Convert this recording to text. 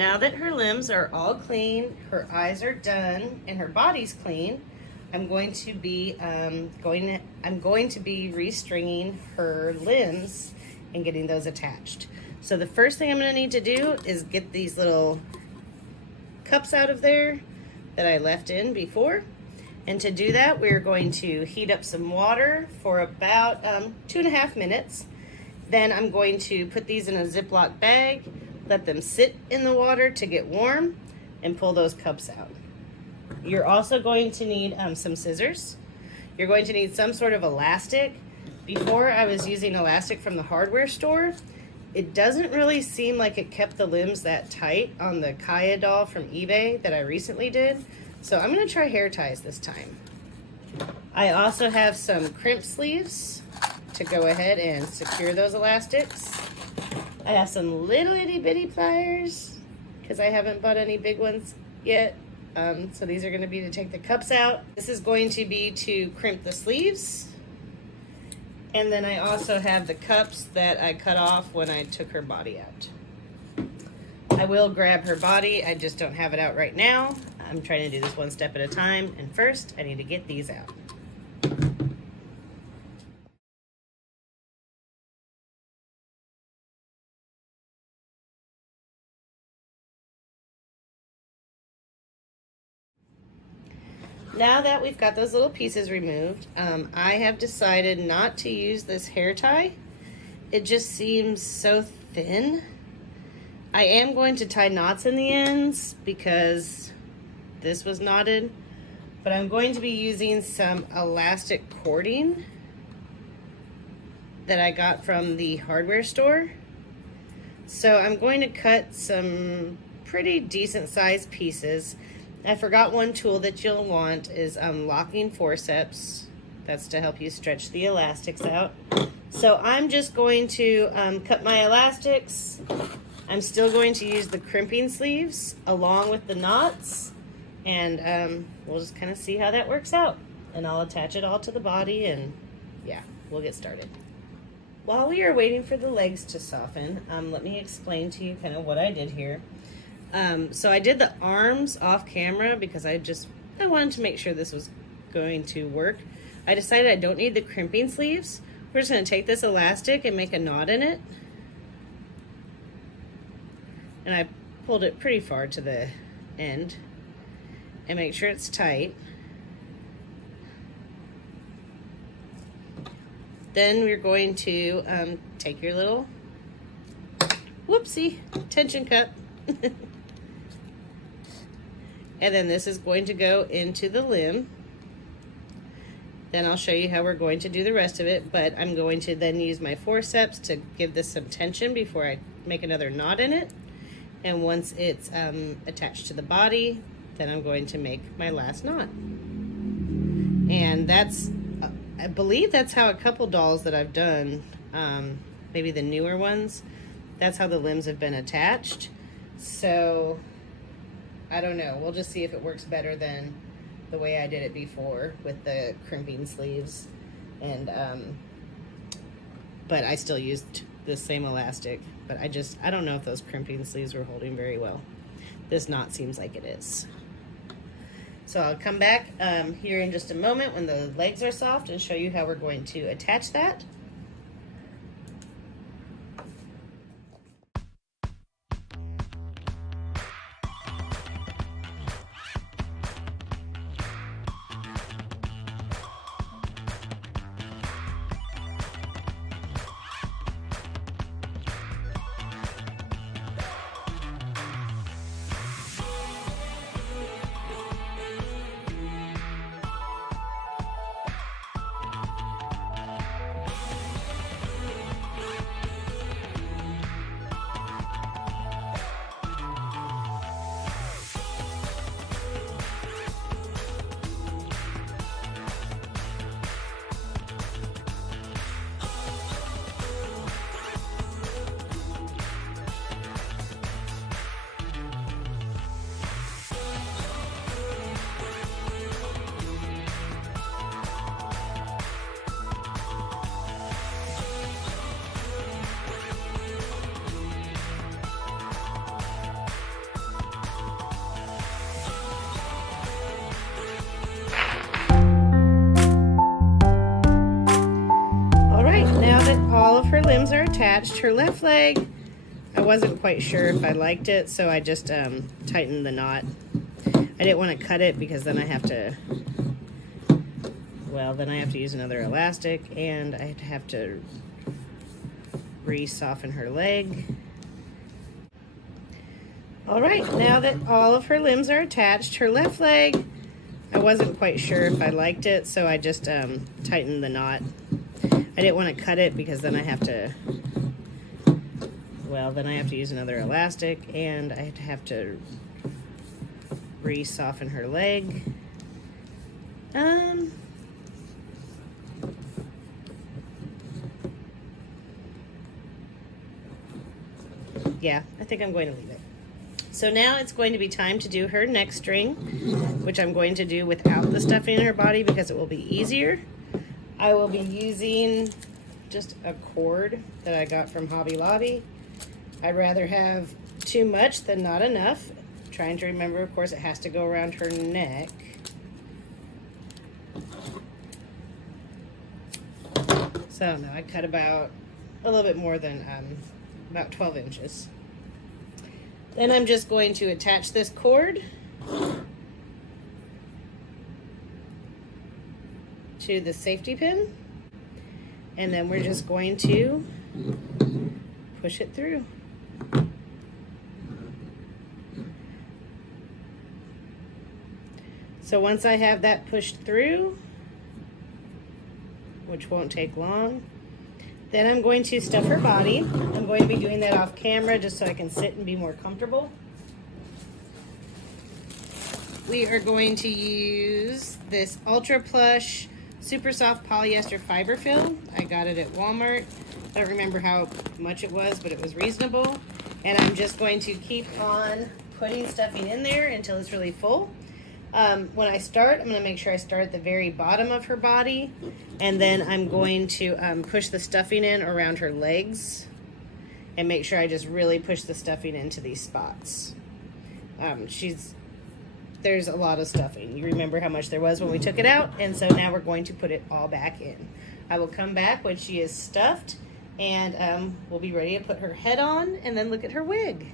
Now that her limbs are all clean, her eyes are done, and her body's clean, I'm going to be restringing her limbs and getting those attached. So the first thing I'm going to need to do is get these little cups out of there that I left in before. And to do that, we're going to heat up some water for about 2.5 minutes. Then I'm going to put these in a Ziploc bag, let them sit in the water to get warm, and pull those cups out. You're also going to need some scissors. You're going to need some sort of elastic. Before, I was using elastic from the hardware store. It doesn't really seem like it kept the limbs that tight on the Kaya doll from eBay that I recently did. So I'm going to try hair ties this time. I also have some crimp sleeves to go ahead and secure those elastics. I have some little itty bitty pliers because I haven't bought any big ones yet. So these are going to be to take the cups out. This is going to be to crimp the sleeves. And then I also have the cups that I cut off when I took her body out. I will grab her body, I just don't have it out right now. I'm trying to do this one step at a time, and first I need to get these out. Now that we've got those little pieces removed, I have decided not to use this hair tie. It just seems so thin. I am going to tie knots in the ends because this was knotted, but I'm going to be using some elastic cording that I got from the hardware store. So I'm going to cut some pretty decent sized pieces. I forgot one tool that you'll want is locking forceps. That's to help you stretch the elastics out. So I'm just going to cut my elastics. I'm still going to use the crimping sleeves along with the knots, and we'll just kind of see how that works out. And I'll attach it all to the body, and yeah, we'll get started. While we are waiting for the legs to soften, let me explain to you kind of what I did here. So I did the arms off camera because I wanted to make sure this was going to work. I decided I don't need the crimping sleeves. We're just going to take this elastic and make a knot in it. And I pulled it pretty far to the end and make sure it's tight. Then we're going to take your little, whoopsie, tension cup. And then this is going to go into the limb. Then I'll show you how we're going to do the rest of it, but I'm going to then use my forceps to give this some tension before I make another knot in it. And once it's attached to the body, then I'm going to make my last knot. And that's, I believe that's how a couple dolls that I've done, maybe the newer ones, that's how the limbs have been attached. So I don't know, we'll just see if it works better than the way I did it before with the crimping sleeves. And but I still used the same elastic, but I don't know if those crimping sleeves were holding very well. This knot seems like it is. So I'll come back here in just a moment when the legs are soft and show you how we're going to attach that. attached her left leg. I wasn't quite sure if I liked it, so I just tightened the knot. I didn't want to cut it because then I have to, well, then I have to use another elastic, and I'd have to re-soften her leg. All right, now that all of her limbs are attached, her left leg, I wasn't quite sure if I liked it, so I just tightened the knot. I didn't want to cut it because then I have to, well, then I have to use another elastic, and I'd have to re-soften her leg. Yeah, I think I'm going to leave it. So now it's going to be time to do her neck string, which I'm going to do without the stuffing in her body because it will be easier. I will be using just a cord that I got from Hobby Lobby. I'd rather have too much than not enough. I'm trying to remember, of course, it has to go around her neck. So I don't know, I cut about a little bit more than about 12 inches. Then I'm just going to attach this cord to the safety pin, and then we're just going to push it through. So once I have that pushed through, which won't take long, then I'm going to stuff her body. I'm going to be doing that off camera just so I can sit and be more comfortable. We are going to use this Ultra Plush Super Soft Polyester Fiber Fill. I got it at Walmart. I don't remember how much it was, but it was reasonable. And I'm just going to keep on putting stuffing in there until it's really full. When I start, I'm going to make sure I start at the very bottom of her body, and then I'm going to push the stuffing in around her legs and make sure I just really push the stuffing into these spots. There's a lot of stuffing. You remember how much there was when we took it out, and so now we're going to put it all back in. I will come back when she is stuffed, and we'll be ready to put her head on and then look at her wig.